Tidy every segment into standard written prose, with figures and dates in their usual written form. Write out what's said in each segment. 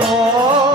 Oh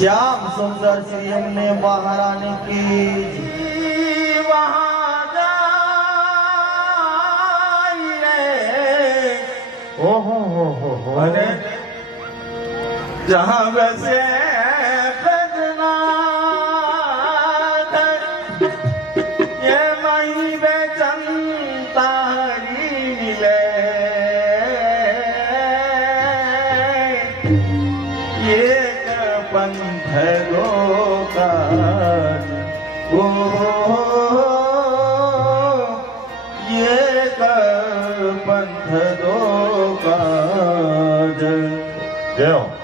श्याम सुंदर श्री ने महारानी की वहां हो अरे जहां वैसे बजना ये मही बेचंता ले ये पंथ रोका ओ ये पंथ रोका जय हो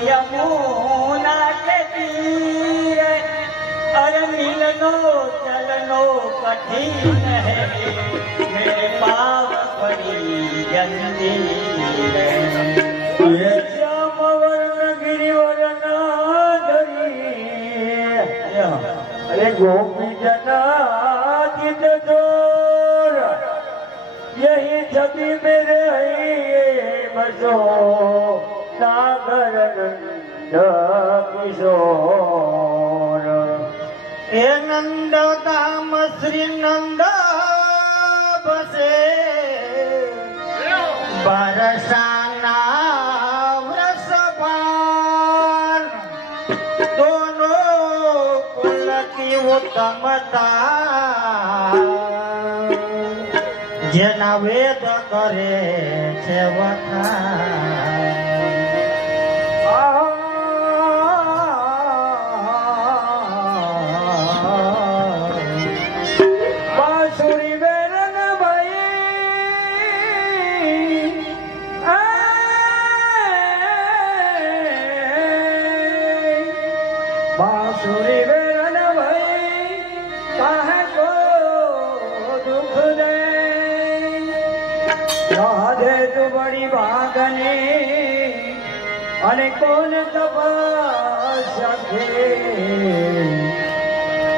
यमुना के तीर अरे मिलनो चलनो कठिन है मेरे पाव पड़ी जंजीर ये श्याम वर्ण गिरिवरण धरी अरे गोपी जना जिद जोर यही छवि मेरे बसो सागर किशोर हे नंद धाम श्री नंद बसे बरसाना वृषभान दोनों कुल की उत्तमता जेना वेद करे छे वखाण बांसुरी बेरन भई काहे को दुख दे राधे तू बड़ी भागने अने कौन तपस्या के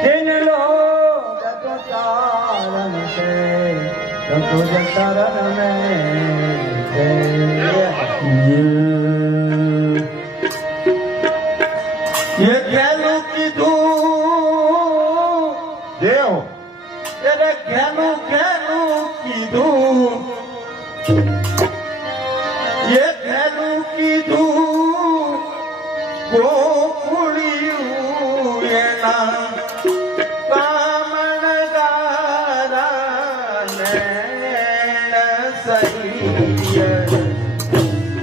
दिन लोग तो तारण से तो तुझ शरण में थे ગોકુળિયું એના કામણ ગારાને સહીય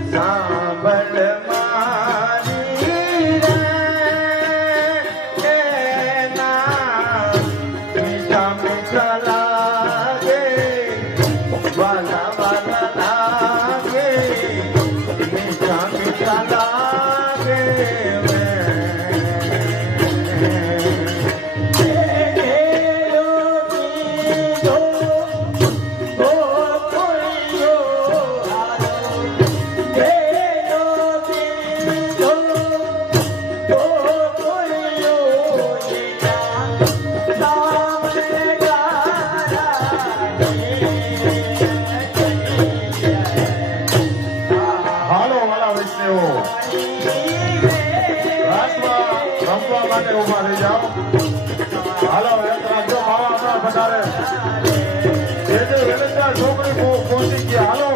સાંભળ મારી રે એના મીઠા મીઠા લાગે વાલા વાલા લાગે મીઠા મીઠા લાગે હાલો વાલા વૈષ્ણવો રાસમાં રમવા માટે ઉભા થઈ જાઓ હાલો એક રાખજો માવા આપણા ભંડારે જે જે વેલેન્દ્ર છોકરી પહોંચી ગયા હાલો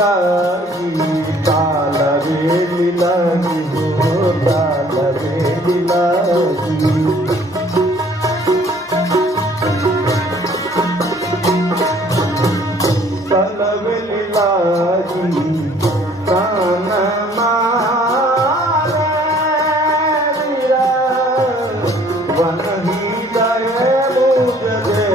લાગી તાલવેલી લાગી હો તાલવેલી લાગી તાલવેલી લાગી કાન મારે વીરા વનહી જાય મુજ દે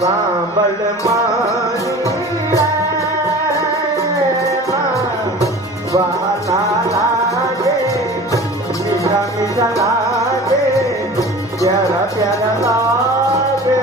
સાંભળ મારી વાલા લાગે મીઠા મીઠા લાગે પ્યારા પ્યારા લાગે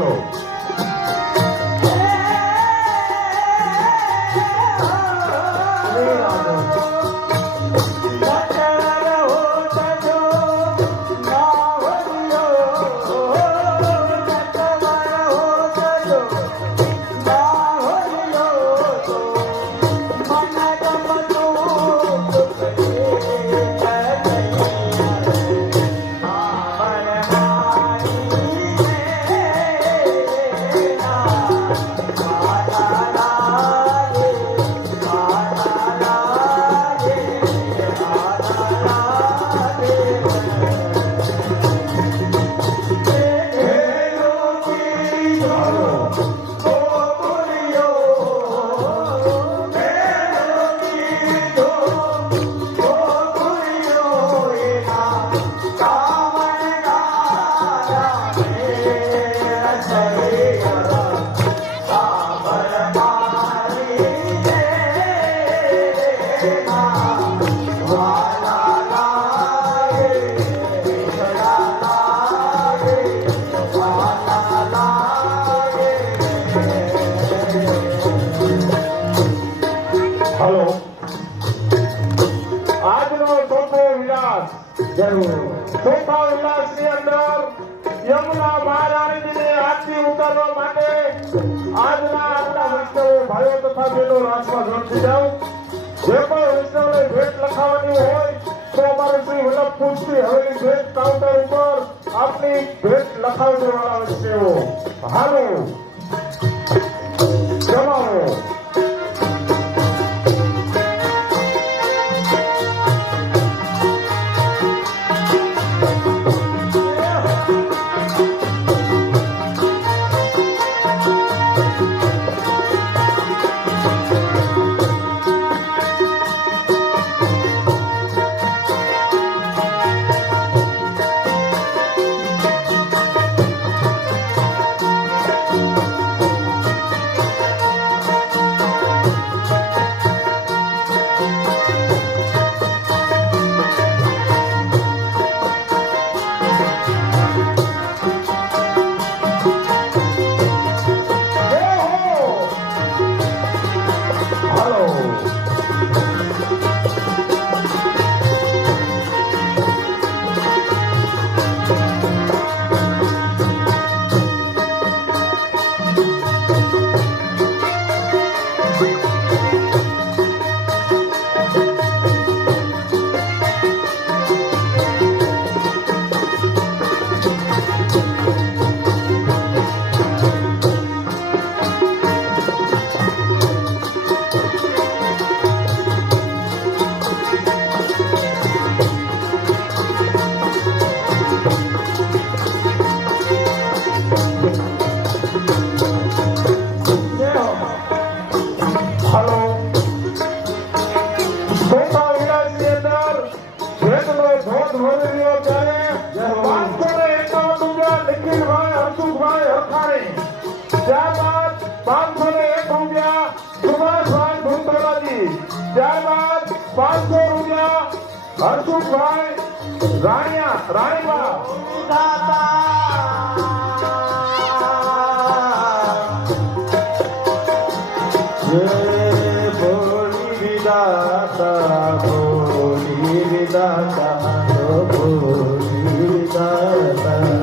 હાલો હાલો આજનો ચોથો વિલાસ ચોથા વિલાસની અંદર યમુના મહારાણીજીને આરતી ઉતારવા માટે આજના આપણા વૈષ્ણવ ભાઈઓ તથા બહેનો રાજમાં જોડતી જાઓ જે પણ વૈષ્ણવને ભેટ લખાવવાની હોય તો અમારે શ્રી વલ્લભ પુષ્ટિ હવેલી ભેટ કાઉન્ટર ઉપર આપની ભેટ લખાવી દેવાના વૈષ્ણવો હાલો જમાવો ત્યારબાદ 500 રૂપિયા હરસુખભાઈ રાણીબા ભોળી વિદાતા ભોળી વિદાતા ભોળી વિદાતા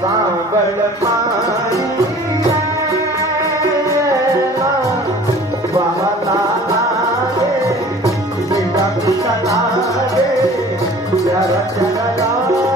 સાંભળ મારી વાલા લાગે બીજા પિતા લાગે જરા જરા લાગે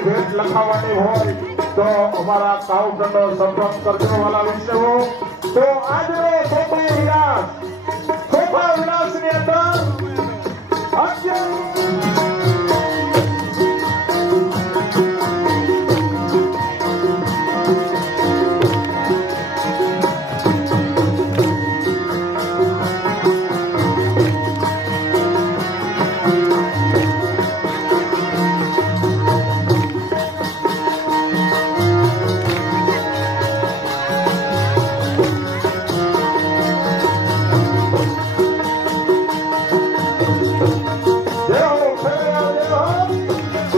ભેટ લખાવવાની હોય તો અમારા કાઉન્ટરનો સંપર્ક કરજો વાલા વિષયો તો આજે સોફા વિલાસની અંદર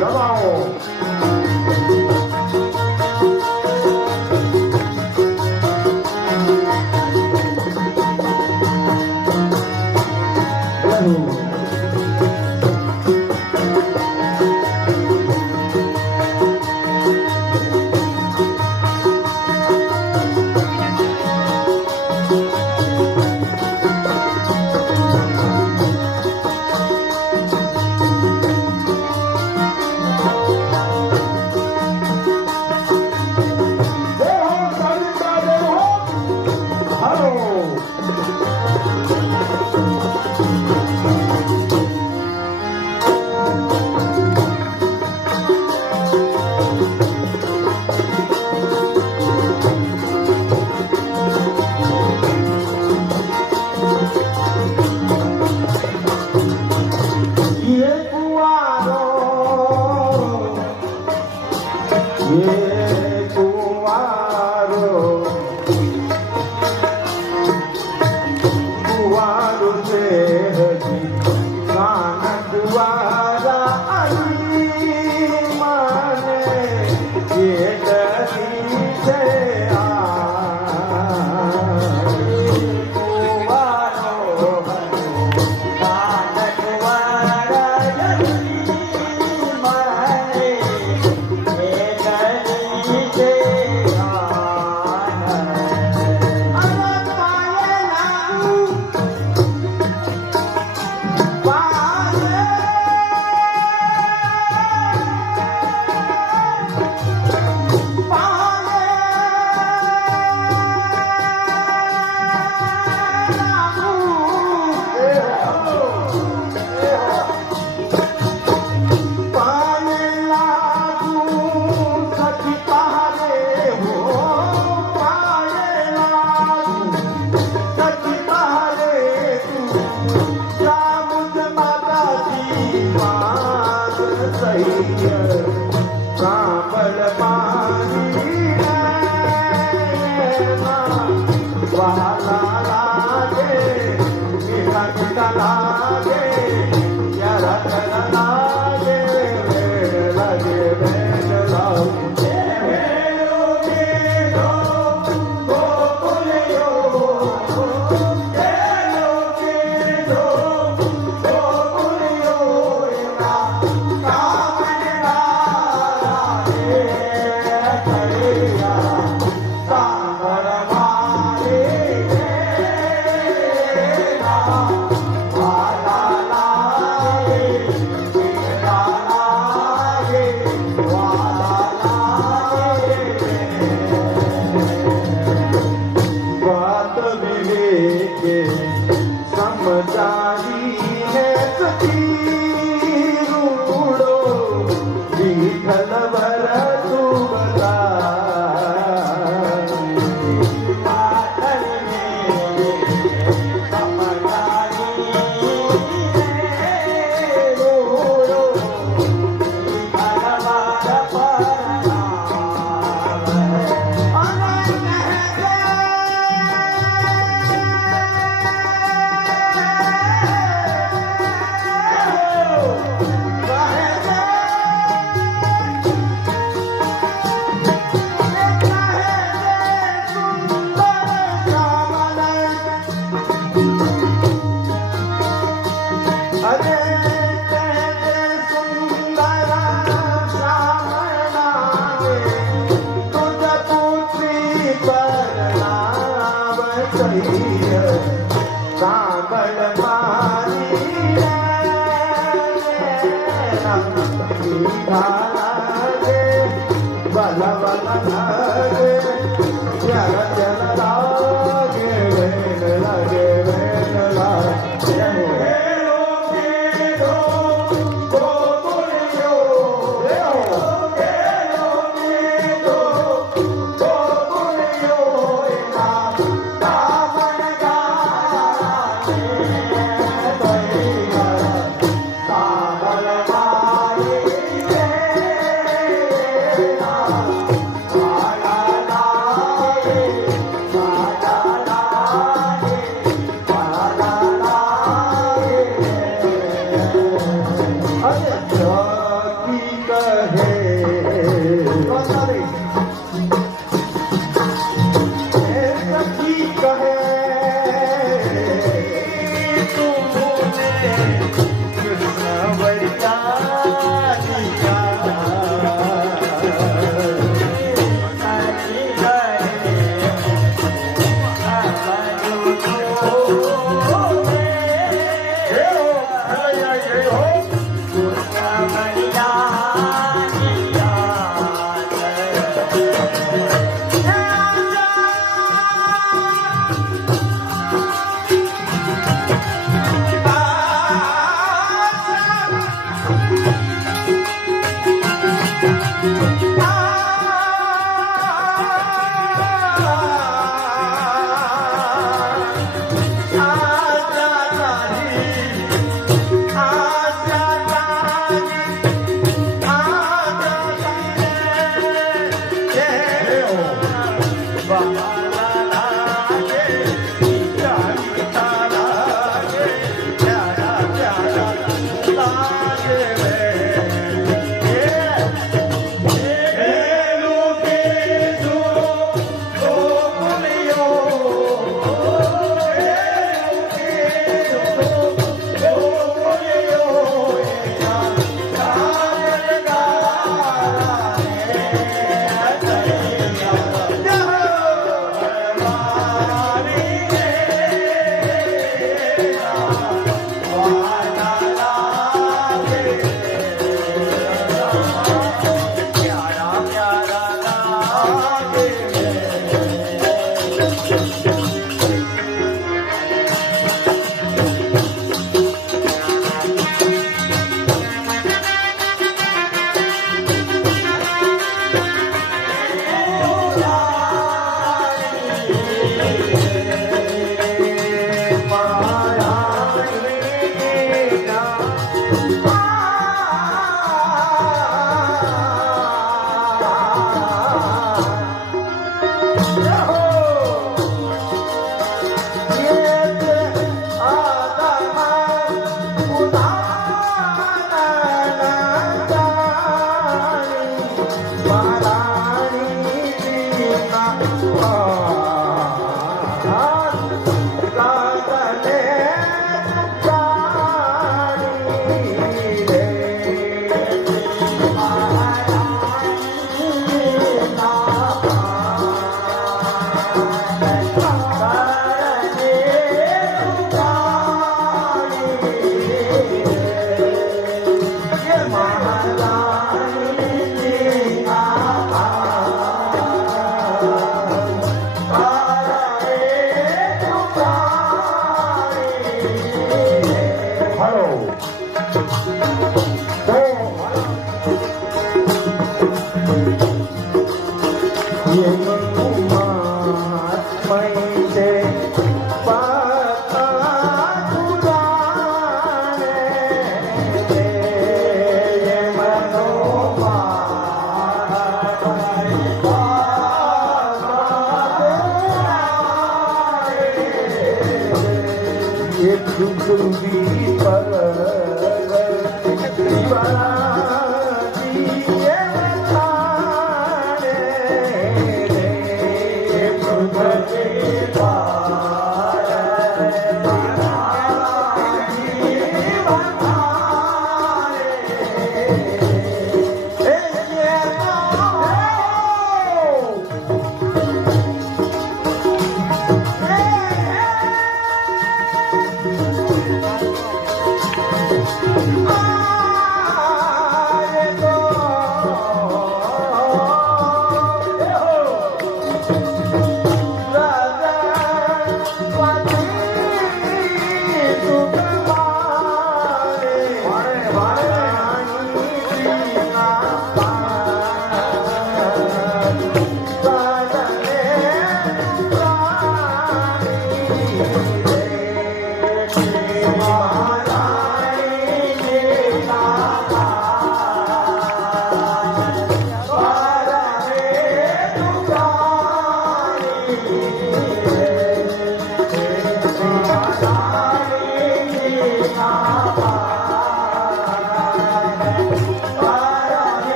દબાવો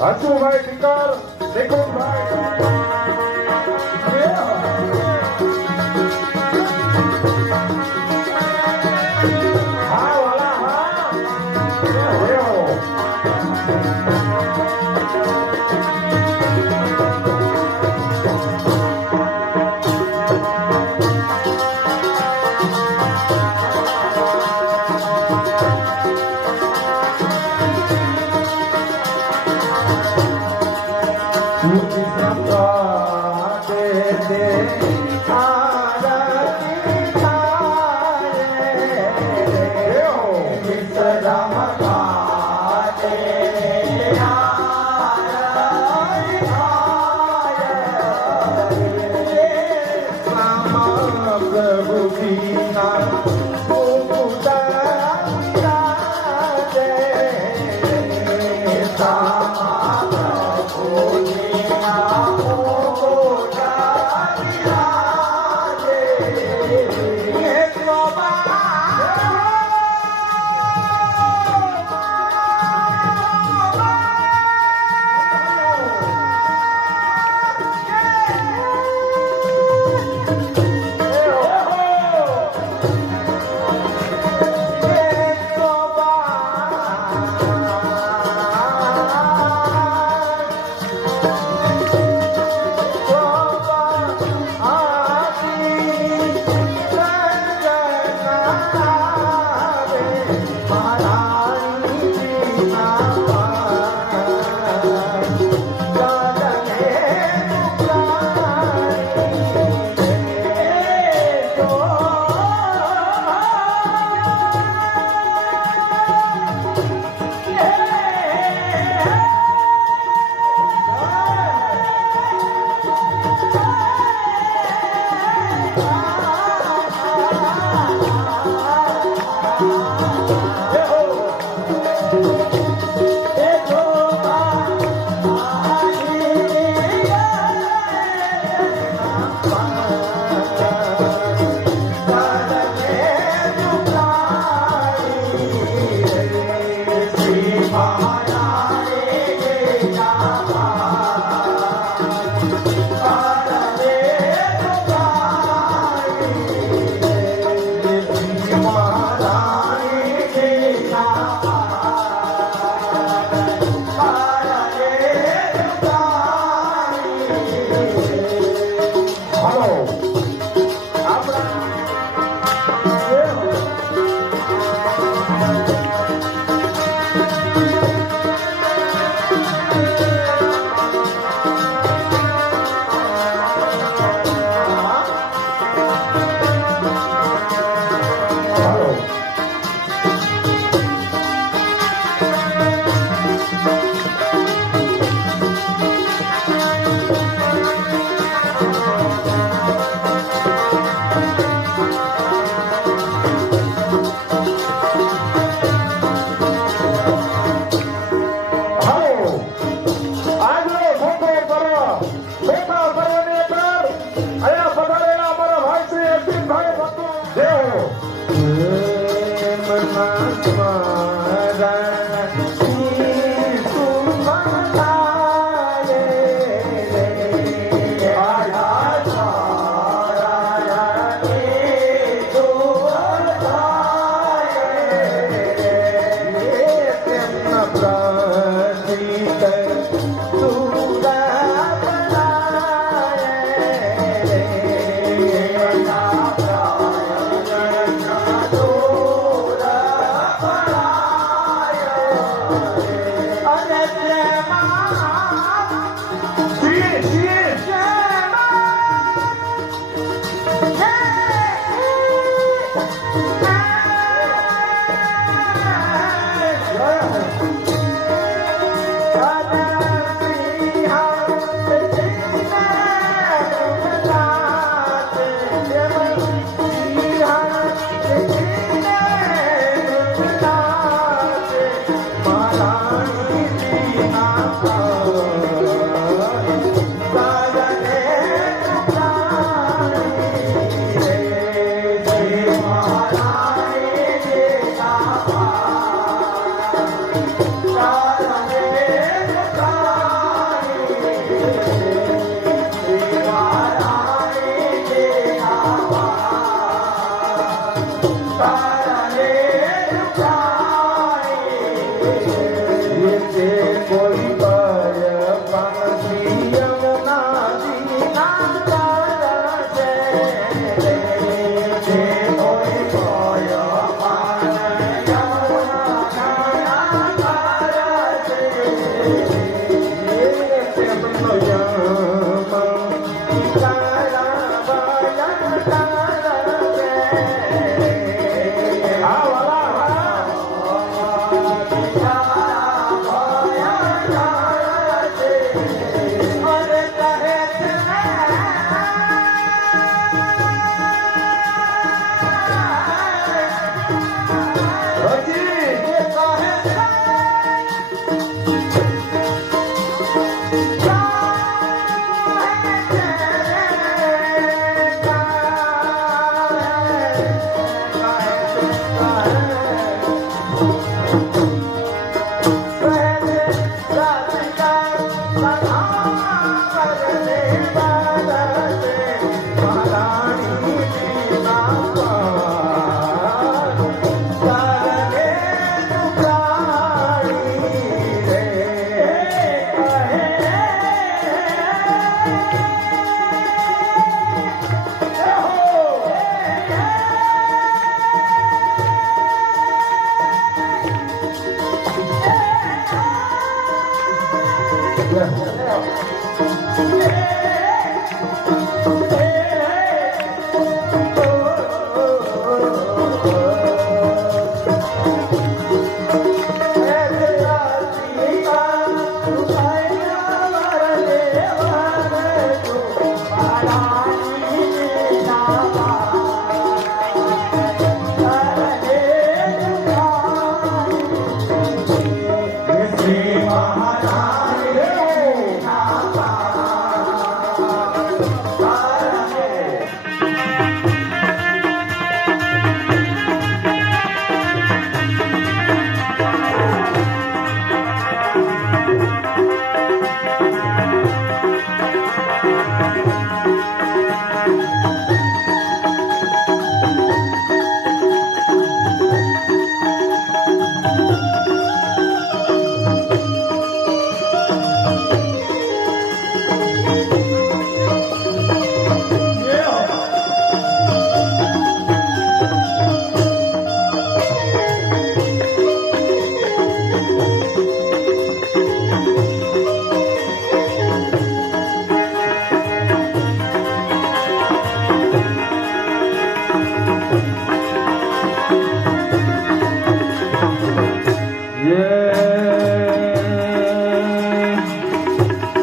હસુભાઈ ટીકર નિકુંજભાઈ હા વાલા હા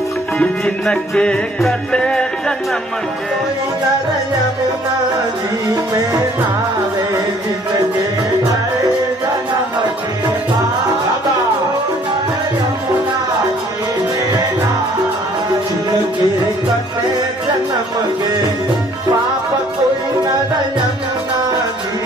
जिनके कटे जन्म के यमुना जी में नावे जिनके कटे जन्म के यमुना जी में नावे जिनके कटे जन्म के पाप कोई नर यमुना जी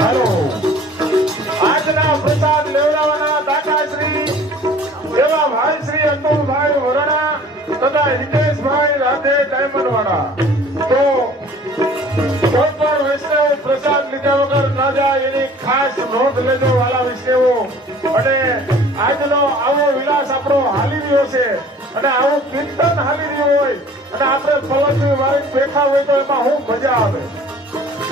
હાલો આજના પ્રસાદ લેવડાવવાના દાતાશ્રી એવા ભાઈ શ્રી અતુલભાઈ વરણા તથા હિતેશભાઈ રાધે ડાયમંડ વાળા તો કોઈ પણ વૈષ્ણવ પ્રસાદ લીધા વગર ન જાય એની ખાસ નોંધ લેજો વાલા વૈષ્ણવો. અને આજનો આવો વિલાસ આપણો હાલી રહ્યો છે અને આવું કીર્તન હાલી રહ્યું હોય અને આપણે પલકની વાળી બેઠા હોય તો એમાં હું મજા આવે.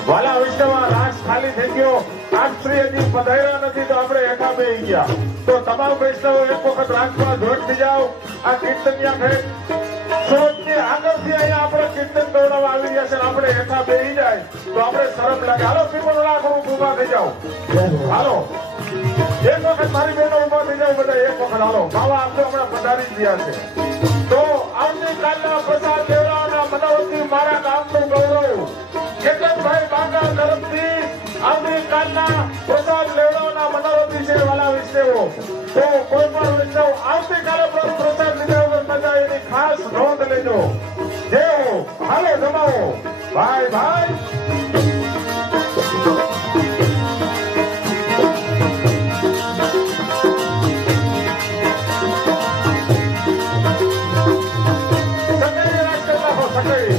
વાલા વૈષ્ણવ રાસ ખાલી થઈ ગયો. આપ શ્રી હજી પધાર્યા નથી તો આપણે એકા બેહી ગયા. તો તમામ વૈષ્ણવો એક વખત રાજમાં જોડ થઈ જાઓ. આ કીર્તનિયા ખેડ સુરતની આગળથી અહીંયા આપણે કીર્તન ગૌરવ આવી રહ્યા છે અને આપણે એકા બેહી જાય તો આપણે શરમ લાગે. હાલો પીપળોડા કરું ઉભા થઈ જાઓ. હાલો એક વખત મારી બહેનો ઉભા થઈ જાઓ બધા એક વખત. હાલો બાવા આપણે હમણાં પધારી જ ગયા છે. તો આવતીકાલના પ્રસાદ લેવડાવવાના મનોવતી મારા ગામનું ગૌરવ કેતનભાઈ બાંગા તરફથી આવતીકાલના પ્રસાદ લેવડાવવાના મનોવતી છે વાલા વૈષ્ણવો. તો કોઈ પણ વૈષ્ણવ આવતીકાલે પણ પ્રસાદ લીધા વગર મજા એની ખાસ નોંધ લેજો. જય હો. હાલો જમાવો ભાઈ ભાઈ. સકડી રાજ કરી નાખો સકડી.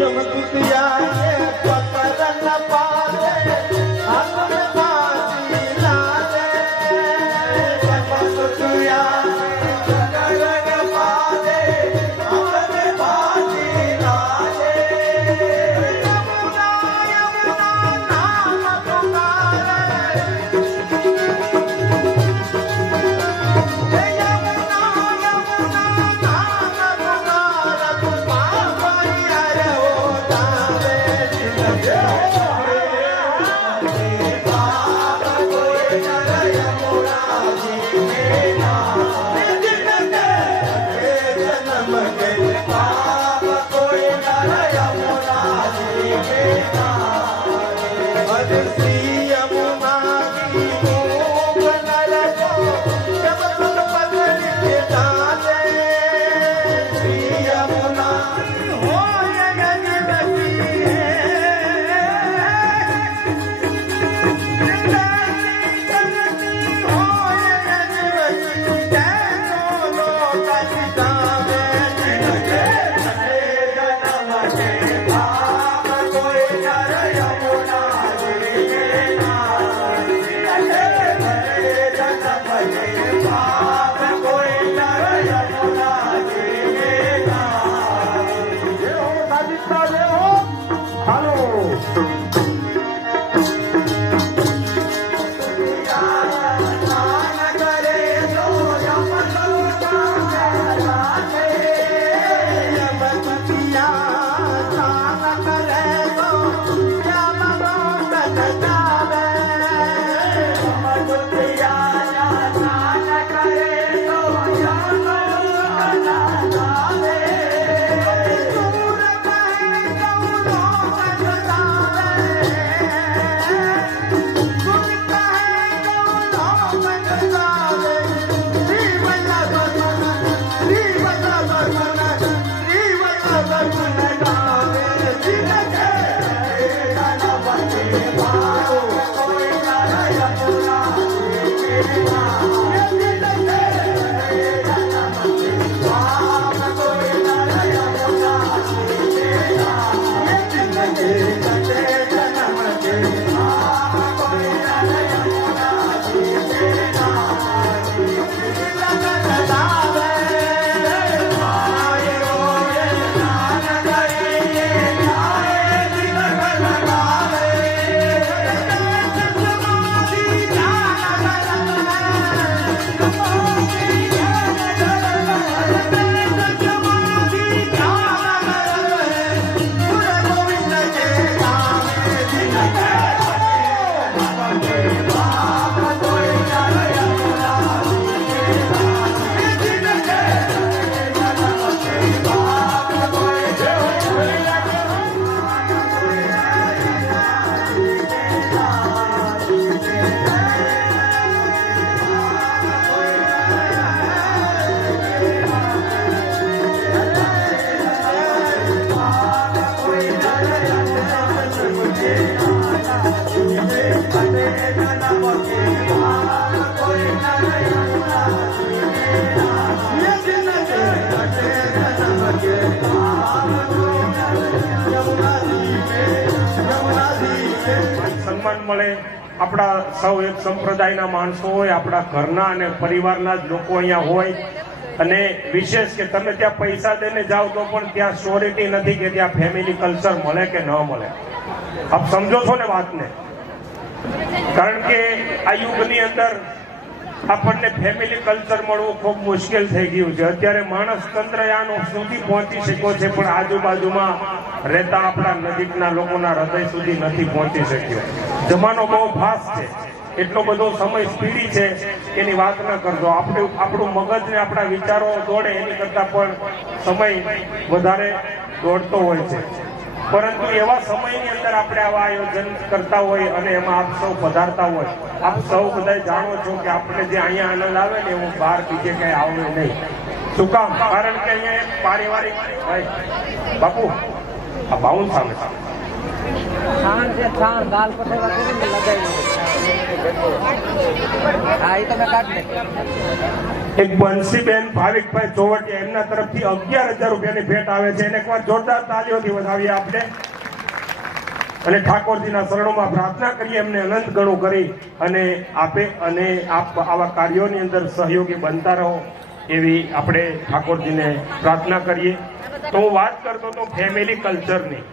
યમ દુતિયા પકડન પારે હાથ સન્માન મળે. આપણા સૌ એક સંપ્રદાયના માણસો હોય, આપણા ઘરના અને પરિવારના જ લોકો અહીંયા હોય. અને વિશેષ કે તમે ત્યાં પૈસા દઈને જાઓ તો પણ ત્યાં શ્યોરિટી નથી કે ત્યાં ફેમિલી કલ્ચર મળે કે ન મળે. આપ સમજો છો ને વાતને? કારણ કે આ યુગની અંદર આપણને ફેમિલી કલ્ચર મળવું ખૂબ મુશ્કેલ થઈ ગયું છે. અત્યારે માણસ ચંદ્રયાન સુધી પહોંચી શક્યો છે, પણ આજુબાજુમાં રહેતા આપણા નજીકના લોકોના હૃદય સુધી નથી પહોંચી શક્યો. જમાનો બહુ ફાસ્ટ છે, એટલો બધો સમય સ્પીડી છે એની વાત ન કરજો. આપણું મગજ ને આપણા વિચારો દોડે એની કરતા પણ સમય વધારે દોડતો હોય છે. પરંતુ એવા સમયની અંદર આપણે આવા આયોજન કરતા હોય અને એમાં આપ સૌ પધારતા હોય. આપ સૌ બધા જાણો છો કે આપણે જે અહીંયા આનંદ આવે ને એવું બહાર બીજે કઈ આવે નહીં. શું કામ? કારણ કે અહીંયા એક પારિવારિક ભાઈ બાપુ આ બાઉન સામે એક બંસીબેન ભાવિકભાઈ ચોવટિયા એમના તરફથી 11,000 રૂપિયાની ભેટ આવે છે. એને એકવાર જોરદાર તાલીઓથી વધાવીએ આપણે અને ઠાકોરજીના શરણોમાં પ્રાર્થના કરીએ એમને અનંત ગણું કરી અને આપે અને આપ આવા કાર્યોની અંદર સહયોગી બનતા રહો એવી આપણે ઠાકોરજીને પ્રાર્થના કરીએ. તો હું વાત કરતો હતો ફેમિલી કલ્ચરની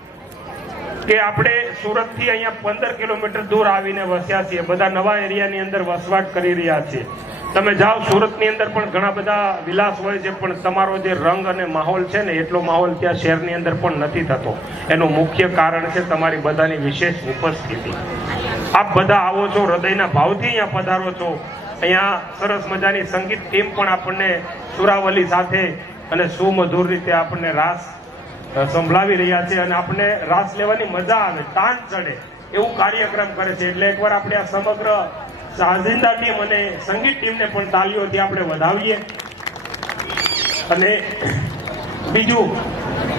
કે આપણે સુરતથી અહીંયા 15 કિલોમીટર દૂર આવીને વસ્યા છીએ. બધા નવા એરિયાની અંદર વસવાટ કરી રહ્યા છીએ. તમે જાઓ સુરતની અંદર પણ ઘણા બધા વિલાસ હોય છે, પણ તમારો જે રંગ અને માહોલ છે ને એટલો માહોલ ત્યાં શહેરની અંદર પણ નથી થતો. એનું મુખ્ય કારણ છે તમારી બધાની વિશેષ ઉપસ્થિતિ. આપ બધા આવો છો, હૃદયના ભાવથી અહીંયા પધારો છો. અહીંયા સરસ મજાની સંગીત ટીમ પણ આપણને સુરાવલી સાથે અને સુમધુર રીતે આપણને રાસ સંભળાવી રહ્યા છે અને આપણને રાસ લેવાની મજા આવે, તાન ચડે એવું કાર્યક્રમ કરે છે. એટલે એકવાર આપણે આ સમગ્ર સાજિંદા ટીમ અને સંગીત ટીમને પણ તાલીઓથી આપણે વધાવીએ. અને બીજું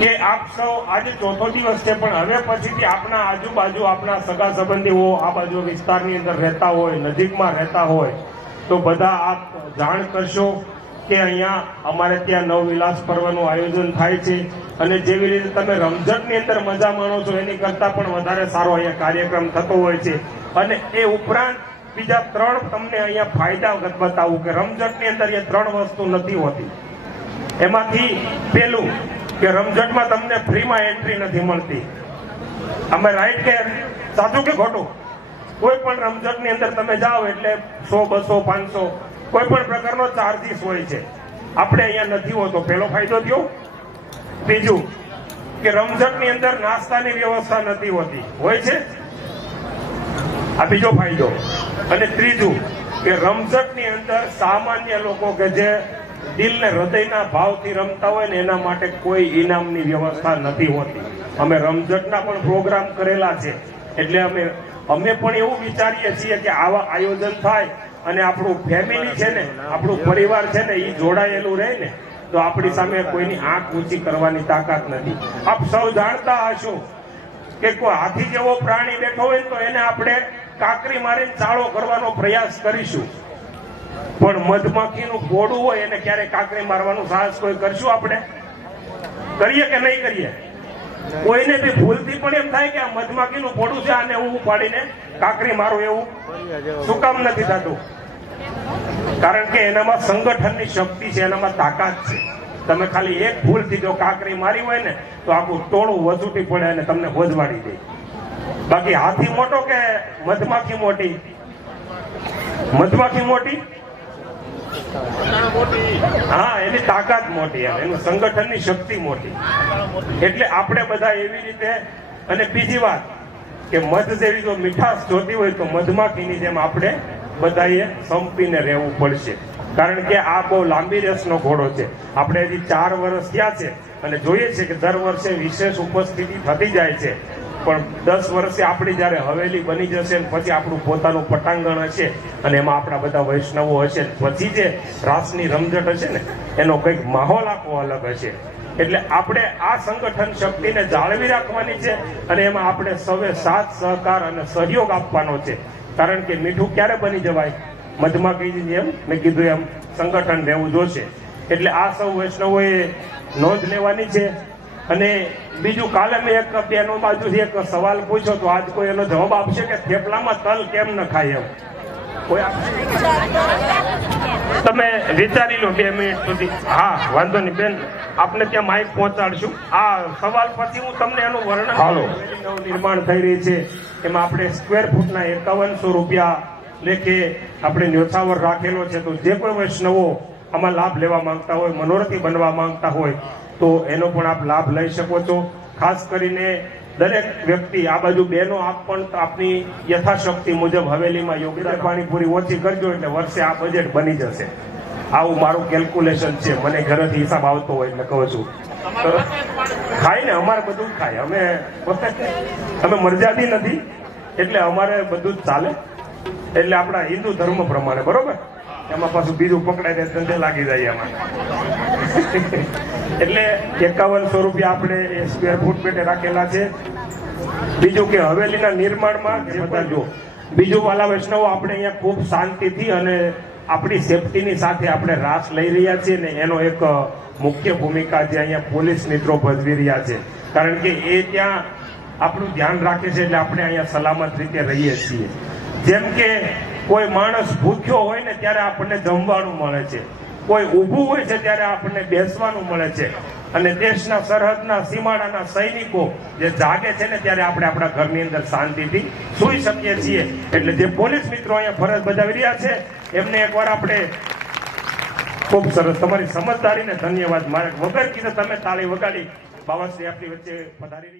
કે આપ સૌ આજે ચોથો દિવસ છે, પણ હવે પછીથી આપણા આજુબાજુ આપણા સગા સંબંધીઓ આ બાજુ વિસ્તારની અંદર રહેતા હોય, નજીકમાં રહેતા હોય તો બધા આપ જાણ કરશો કે અહીંયા અમારે ત્યાં નવવિલાસ પર્વનું આયોજન થાય છે. અને જેવી રીતે તમે રમઝટની અંદર મજા માણો છો એની કરતા પણ વધારે સારો અહીંયા કાર્યક્રમ થતો હોય છે. અને એ ઉપરાંત બીજા 3 તમને અહીંયા ફાયદા બતાવું કે રમઝટની અંદર એ 3 વસ્તુ નથી હોતી. એમાંથી પેલું કે રમઝટમાં તમને ફ્રીમાં એન્ટ્રી નથી મળતી. અમે રાઈટ કે સાચું કે ખોટું? કોઈ પણ રમઝટની અંદર તમે જાઓ એટલે 100, 200, 500 કોઈ પણ પ્રકારનો ચાર્જીસ હોય છે. આપણે અહીંયા નથી હોતો. પહેલો ફાયદો થયો. બીજું કે રમઝટની અંદર નાસ્તાની વ્યવસ્થા નથી હોતી. હોય છે? આ બીજો ફાયદો. અને ત્રીજું કે રમઝટની અંદર સામાન્ય લોકો કે જે દિલને હૃદયના ભાવથી રમતા હોય ને એના માટે કોઈ ઇનામની વ્યવસ્થા નથી હોતી. અમે રમઝટના પણ પ્રોગ્રામ કરેલા છે. એટલે અમે પણ એવું વિચારીએ છીએ કે આવા આયોજન થાય અને આપણું ફેમિલી છે ને, આપણું પરિવાર છે ને, એ જોડાયેલું રહે ને તો આપણી સામે કોઈની આંખ ઊંચી કરવાની તાકાત નથી. આપ સૌ જાણતા હશો કે કોઈ હાથી જેવો પ્રાણી બેઠો હોય તો એને આપણે કાકરી મારીને ચાળો કરવાનો પ્રયાસ કરીશું, પણ મધમાખીનું પોડું હોય એને ક્યારે કાકરી મારવાનું સાહસ કોઈ કરશું? આપણે કરીએ કે નહીં કરીએ? કોઈને બી ભૂલથી પણ એમ થાય કે આ મધમાખીનું પોડું છે, આને હું ઉપાડીને કાકરી મારું, એવું શું કામ નથી થતું? કારણ કે એનામાં સંગઠનની શક્તિ છે, એનામાં તાકાત છે. તમે ખાલી એક ભૂલથી જો કાકરી મારી હોય ને તો આખું ટોળું વસૂટી પડે અને તમને હોજવાડી દે. બાકી હાથી મોટો કે મધમાખી મોટી? મધમાખી મોટી. હા, એની તાકાત મોટી, એનું સંગઠનની શક્તિ મોટી. એટલે આપણે બધા એવી રીતે. અને બીજી વાત કે મધ જેવી જો મીઠાશ જોતી હોય તો મધમાખીની જેમ આપણે બધાએ સંપીને રહેવું પડશે. કારણ કે આ બહુ લાંબી રેસનો ઘોડો છે. આપણે હજી 4 વર્ષ થયા છે અને જોઈએ છે કે દર વર્ષે વિશેષ ઉપસ્થિતિ થતી જાય છે. પણ 10 વર્ષે આપણી જયારે હવેલી બની જશે ને પછી આપણું પોતાનું પટાંગણ હશે અને એમાં આપણા બધા વૈષ્ણવો હશે, પછી જે રાસની રમઝટ હશે ને એનો કંઈક માહોલ આખો અલગ હશે. એટલે આપણે આ સંગઠન શક્તિને જાળવી રાખવાની છે અને એમાં આપણે સૌએ સાથ સહકાર અને સહયોગ આપવાનો છે. કારણ કે મીઠું ક્યારે બની જવાય, મધમાં કહી એમ મેં કીધું એમ સંગઠન રહેવું જોશે. એટલે આ સૌ વૈષ્ણવોએ નોંધ લેવાની છે. અને બીજું, કાલે મેં એક બેનો બાજુથી એક સવાલ પૂછ્યો તો આજ કોઈ એનો જવાબ આપશે કે થેપલામાં તલ કેમ ન ખાય એમ? કોઈ આપશે? તમે વિચારી લો 2 મિનિટ સુધી. હા, વાંધો નહીં બેન, આપને ત્યાં માઇક પહોંચાડશું. આ સવાલ પછી હું તમને એનું વર્ણન. હાલો. નવું નિર્માણ થઈ રહી છે, એમાં આપણે સ્ક્વેર ફૂટના 5100 રૂપિયા લેખે આપણે ન્યોછાવર રાખેલો છે. તો જે કોઈ વૈષ્ણવો આમાં લાભ લેવા માંગતા હોય, મનોરથી બનવા માંગતા હોય તો એનો પણ આપ લાભ લઈ શકો છો. ખાસ કરીને દરેક વ્યક્તિ, આ બાજુ બહેનો આપ પણ આપની યથાશક્તિ મુજબ હવેલીમાં યોગદાન પાણીપુરી ઓછી કરજો એટલે વર્ષે આ બજેટ બની જશે. આવું મારું કેલ્ક્યુલેશન છે, મને ઘરેથી હિસાબ આવતો હોય એટલે કહું છું. ખાય ને, અમારે બધું ખાય. અમે મરજાદી નથી એટલે અમારે બધું જ ચાલે. એટલે આપણા હિન્દુ ધર્મ પ્રમાણે, બરોબર? એમાં પાછું બીજું પકડાય ને ધંધે લાગી જાય એમાં. એટલે 5100 રૂપિયા આપણે સ્ક્વેર ફૂટ પેટે રાખેલા છે. બીજું કે હવેલીના નિર્માણમાં બધા જો બીજું વાલા વૈષ્ણવો આપણે અહીંયા ખૂબ શાંતિથી અને આપણી સેફટીની સાથે આપણે રાસ લઈ રહ્યા છીએ ને એનો એક મુખ્ય ભૂમિકા જે અહીંયા પોલીસ મિત્રો ભજવી રહ્યા છે. કારણ કે એ ત્યાં આપણું ધ્યાન રાખે છે એટલે આપણે અહીંયા સલામત રીતે રહીએ છીએ. જેમ કે કોઈ માણસ ભૂખ્યો હોય ને ત્યારે આપણને જમવાનું મળે છે, કોઈ ઊભું હોય છે ત્યારે આપણને બેસવાનું મળે છે. અને દેશના સરહદના સીમાડાના સૈનિકો જે જાગે છે ને ત્યારે આપણે આપણા ઘરની અંદર શાંતિથી સૂઈ શકીએ છીએ. એટલે જે પોલીસ મિત્રો અહીંયા ફરજ બજાવી રહ્યા છે એમને એકવાર આપણે ખૂબ સરસ, તમારી સમજદારીને ધન્યવાદ. મારે વગર કીધે તમે તાળી વગાડી બાવાશ્રી આપણી વચ્ચે પધારી રહ્યા.